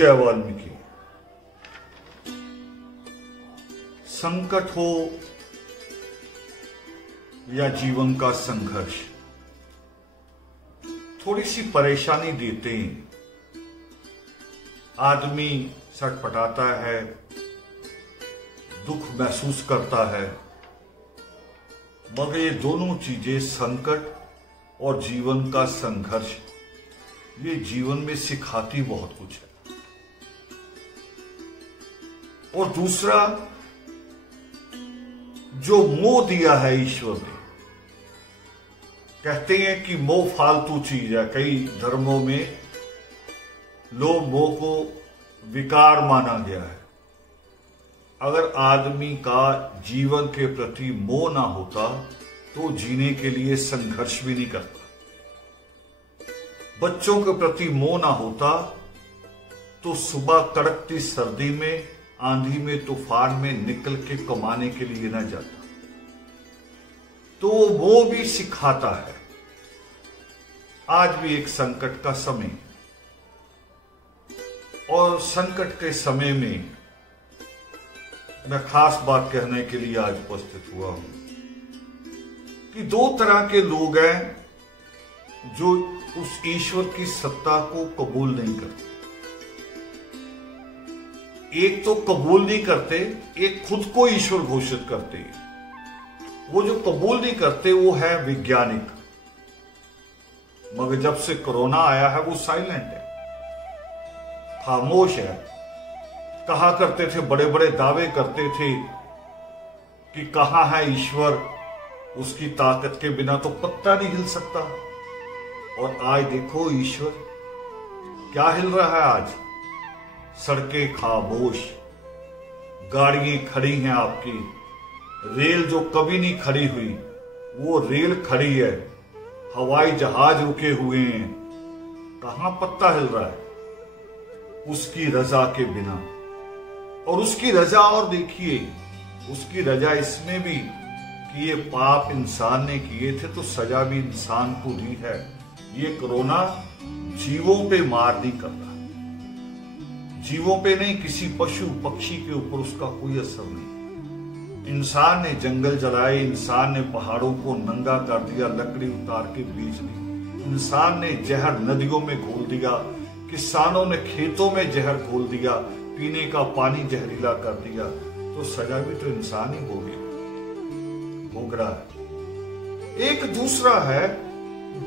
जय वाल्मीकि। संकट हो या जीवन का संघर्ष, थोड़ी सी परेशानी देते हैं, आदमी सटपटाता है, दुख महसूस करता है। मगर ये दोनों चीजें, संकट और जीवन का संघर्ष, ये जीवन में सिखाती बहुत कुछ है। और दूसरा, जो मोह दिया है ईश्वर ने, कहते हैं कि मोह फालतू चीज है। कई धर्मों में लोभ मोह को विकार माना गया है। अगर आदमी का जीवन के प्रति मोह ना होता तो जीने के लिए संघर्ष भी नहीं करता। बच्चों के प्रति मोह ना होता तो सुबह कड़कती सर्दी में, आंधी में, तूफान में निकल के कमाने के लिए ना जाता। तो वो भी सिखाता है। आज भी एक संकट का समय, और संकट के समय में मैं खास बात कहने के लिए आज उपस्थित हुआ हूं कि दो तरह के लोग हैं जो उस ईश्वर की सत्ता को कबूल नहीं करते। एक तो कबूल नहीं करते, एक खुद को ईश्वर घोषित करते हैं। वो जो कबूल नहीं करते वो है वैज्ञानिक। मगर जब से कोरोना आया है वो साइलेंट है, खामोश है। कहा करते थे, बड़े बड़े दावे करते थे कि कहां है ईश्वर, उसकी ताकत के बिना तो पत्ता नहीं हिल सकता। और आज देखो ईश्वर क्या हिल रहा है। आज सड़कें खामोश, गाड़ियां खड़ी हैं आपकी, रेल जो कभी नहीं खड़ी हुई वो रेल खड़ी है, हवाई जहाज रुके हुए हैं। कहां पत्ता हिल रहा है? उसकी रजा के बिना। और उसकी रजा, और देखिए उसकी रजा इसमें भी कि ये पाप इंसान ने किए थे तो सजा भी इंसान को दी है। ये कोरोना जीवों पे मार नहीं कर रहा, जीवों पे नहीं, किसी पशु पक्षी के ऊपर उसका कोई असर नहीं। इंसान ने जंगल जलाए, इंसान ने पहाड़ों को नंगा कर दिया, लकड़ी उतार के बेच दी। इंसान ने जहर नदियों में घोल दिया, किसानों ने खेतों में जहर घोल दिया, पीने का पानी जहरीला कर दिया। तो सजा भी तो इंसान ही भोग रहा है। एक दूसरा है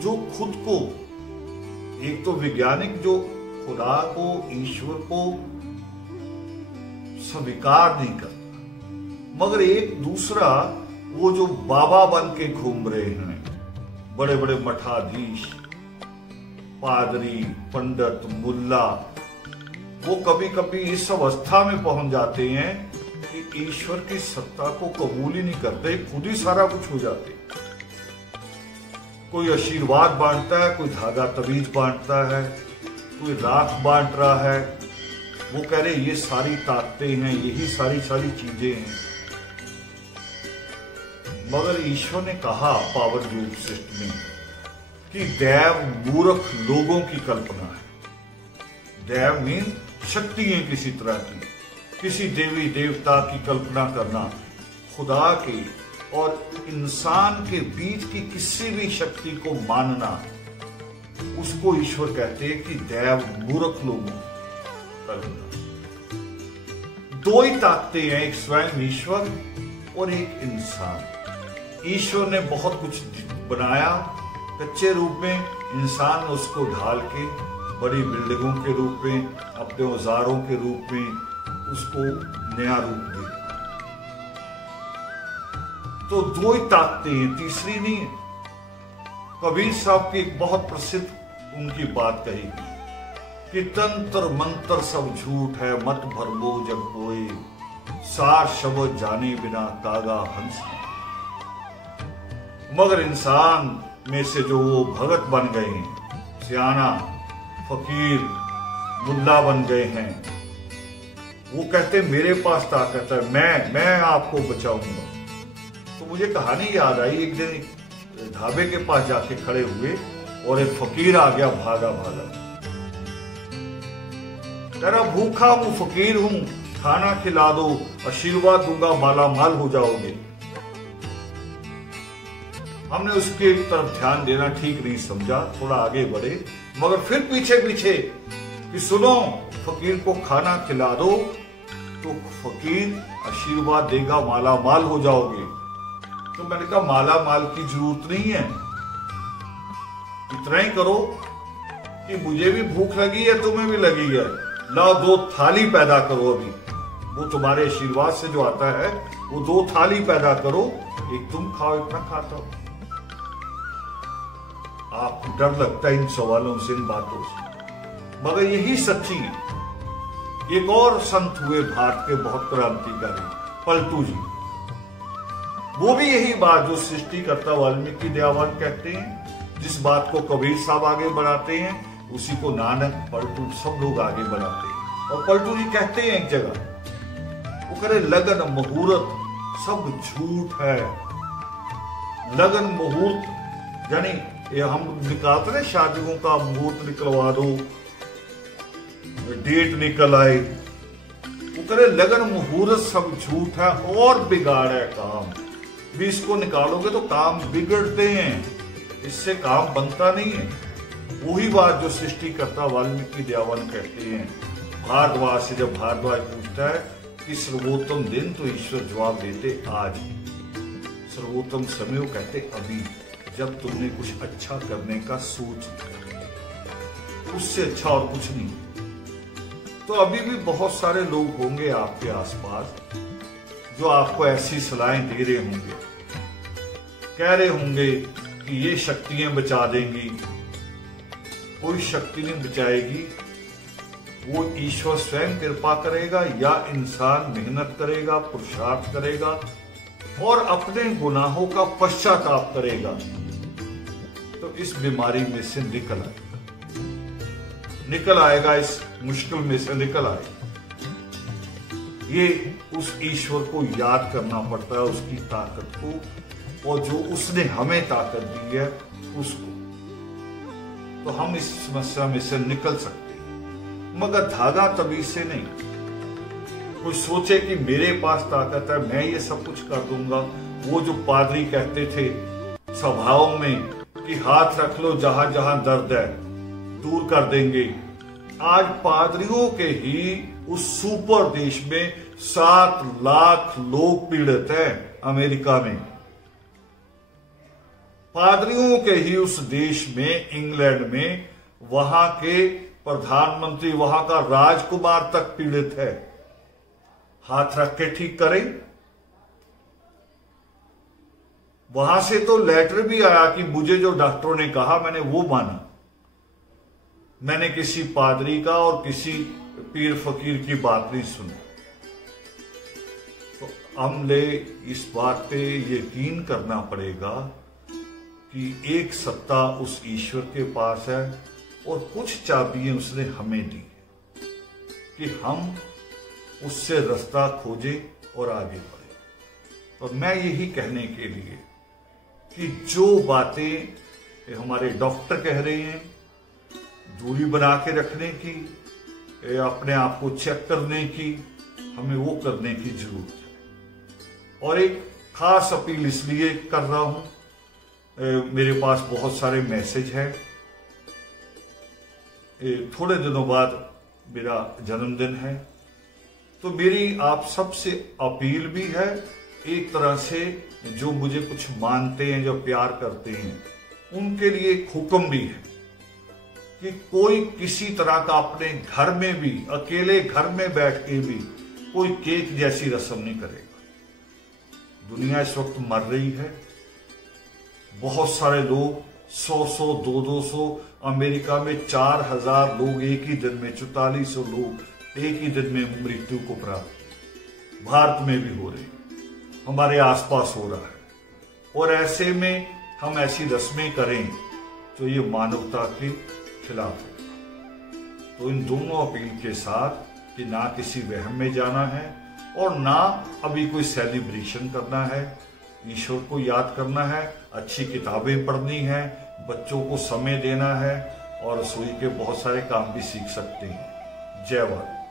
जो खुद को, एक तो वैज्ञानिक जो खुदा को, ईश्वर को स्वीकार नहीं करता, मगर एक दूसरा वो जो बाबा बन के घूम रहे हैं, बड़े बड़े मठाधीश, पादरी, पंडित, मुल्ला, वो कभी कभी इस अवस्था में पहुंच जाते हैं कि ईश्वर की सत्ता को कबूल ही नहीं करते, खुद ही सारा कुछ हो जाते। कोई आशीर्वाद बांटता है, कोई धागा तवीज बांटता है, कोई राख बांट रहा है। वो कह रहे ये सारी ताकतें हैं, यही सारी चीजें हैं। मगर ईश्वर ने कहा पावर योग सिस्ट में कि दैव मूर्ख लोगों की कल्पना है। दैव मीन शक्ति है किसी तरह की, किसी देवी देवता की कल्पना करना। खुदा की और इंसान के बीच की किसी भी शक्ति को मानना, उसको ईश्वर कहते हैं कि दैव मूर्ख लोगों कल्पना। दो ही ताकतें हैं, एक स्वयं ईश्वर और एक इंसान। ईश्वर ने बहुत कुछ बनाया कच्चे रूप में, इंसान ने उसको ढाल के बड़ी बिल्डिंगों के रूप में, अपने औजारों के रूप में उसको नया रूप दिया। तो दो ही ताकतें हैं, तीसरी नहीं है। कबीर साहब की एक बहुत प्रसिद्ध उनकी बात कही कि तंत्र मंत्र सब झूठ है, मत भरमो जब कोई, सार शब्द जाने बिना तागा हंस। मगर इंसान में से जो वो भगत बन गए हैं, सियाना, फकीर, मुल्ला बन गए हैं, वो कहते मेरे पास ताकत है, मैं आपको बचाऊंगा। तो मुझे कहानी याद आई। एक दिन ढाबे के पास जाके खड़े हुए और एक फकीर आ गया भागा भागा। कह रहा भूखा हूं, फकीर हूं, खाना खिला दो, आशीर्वाद दूंगा, माला माल हो जाओगे। हमने उसके तरफ ध्यान देना ठीक नहीं समझा, थोड़ा आगे बढ़े, मगर फिर पीछे पीछे कि सुनो, फकीर को खाना खिला दो तो फकीर आशीर्वाद देगा, माला माल हो जाओगे। तो मैंने कहा माला माल की जरूरत नहीं है, इतना ही करो कि मुझे भी भूख लगी है, तुम्हें भी लगी है, लाओ 2 थाली पैदा करो। अभी वो तुम्हारे आशीर्वाद से जो आता है वो 2 थाली पैदा करो, एक तुम खाओ, एक मैं खाता हूं। आपको डर लगता है इन सवालों से, इन बातों से, मगर यही सच्ची है। एक और संत हुए भारत के बहुत क्रांतिकारी, पलटू जी। वो भी यही बात जो सृष्टिकर्ता वाल्मीकि दयावान कहते हैं, जिस बात को कबीर साहब आगे बढ़ाते हैं, उसी को नानक, पलटू सब लोग आगे बढ़ाते हैं। और पलटू जी कहते हैं एक जगह, वो करे लगन मुहूर्त सब झूठ है। लगन मुहूर्त यानी ये हम निकालते ना, शादियों का मुहूर्त निकलवा दो, डेट निकल आए, वो करे लगन मुहूर्त सब झूठ है और बिगाड़ है काम। भी इसको निकालोगे तो काम बिगड़ते हैं, इससे काम बनता नहीं है। वही बात जो सृष्टिकर्ता वाल्मीकि दयावान कहते हैं भारद्वाज से, जब भारद्वाज पूछता है कि सर्वोत्तम दिन, तो ईश्वर जवाब देते आज। सर्वोत्तम समय वो कहते अभी, जब तुमने कुछ अच्छा करने का सोच लिया, उससे अच्छा और कुछ नहीं। तो अभी भी बहुत सारे लोग होंगे आपके आसपास जो आपको ऐसी सलाहें दे रहे होंगे, कह रहे होंगे कि ये शक्तियां बचा देंगी। कोई शक्ति नहीं बचाएगी, वो ईश्वर स्वयं कृपा करेगा या इंसान मेहनत करेगा, पुरुषार्थ करेगा और अपने गुनाहों का पश्चाताप करेगा, तो इस बीमारी में से निकल आएगा, इस मुश्किल में से निकल आएगा। ये उस ईश्वर को याद करना पड़ता है, उसकी ताकत को, और जो उसने हमें ताकत दी है उसको, तो हम इस समस्या में से निकल सकते हैं। मगर धागा तभी से नहीं। कोई सोचे कि मेरे पास ताकत है, मैं ये सब कुछ कर दूंगा। वो जो पादरी कहते थे सभाओं में कि हाथ रख लो जहां जहां दर्द है, दूर कर देंगे। आज पादरियों के ही उस सुपर देश में 7 लाख लोग पीड़ित हैं। अमेरिका में पादरियों के ही उस देश में, इंग्लैंड में, वहां के प्रधानमंत्री, वहां का राजकुमार तक पीड़ित है। हाथ रख के ठीक करें। वहां से तो लेटर भी आया कि मुझे जो डॉक्टरों ने कहा मैंने वो माना। मैंने किसी पादरी का और किसी पीर फकीर की बात नहीं सुनी। तो हमें इस बात पे यकीन करना पड़ेगा कि एक सत्ता उस ईश्वर के पास है और कुछ चाबियां उसने हमें दी कि हम उससे रास्ता खोजे और आगे बढ़े। और मैं यही कहने के लिए कि जो बातें हमारे डॉक्टर कह रहे हैं, दूरी बना के रखने की, अपने आप को चेक करने की, हमें वो करने की जरूरत है। और एक खास अपील इसलिए कर रहा हूं, मेरे पास बहुत सारे मैसेज हैं। थोड़े दिनों बाद मेरा जन्मदिन है, तो मेरी आप सबसे अपील भी है, एक तरह से जो मुझे कुछ मानते हैं, जो प्यार करते हैं, उनके लिए एक हुक्म भी है कि कोई किसी तरह का अपने घर में भी, अकेले घर में बैठ के भी कोई केक जैसी रस्म नहीं करेगा। दुनिया इस वक्त मर रही है। बहुत सारे लोग 100-100, 200-200, अमेरिका में 4000 लोग एक ही दिन में, 4400 लोग एक ही दिन में मृत्यु को प्राप्त। भारत में भी हो रही, हमारे आसपास हो रहा है। और ऐसे में हम ऐसी रस्में करें तो ये मानवता के खिलाफ है। तो इन दोनों अपील के साथ कि ना किसी वहम में जाना है और ना अभी कोई सेलिब्रेशन करना है, ईश्वर को याद करना है, अच्छी किताबें पढ़नी है, बच्चों को समय देना है और रसोई के बहुत सारे काम भी सीख सकते हैं। जय वाल्मीकि।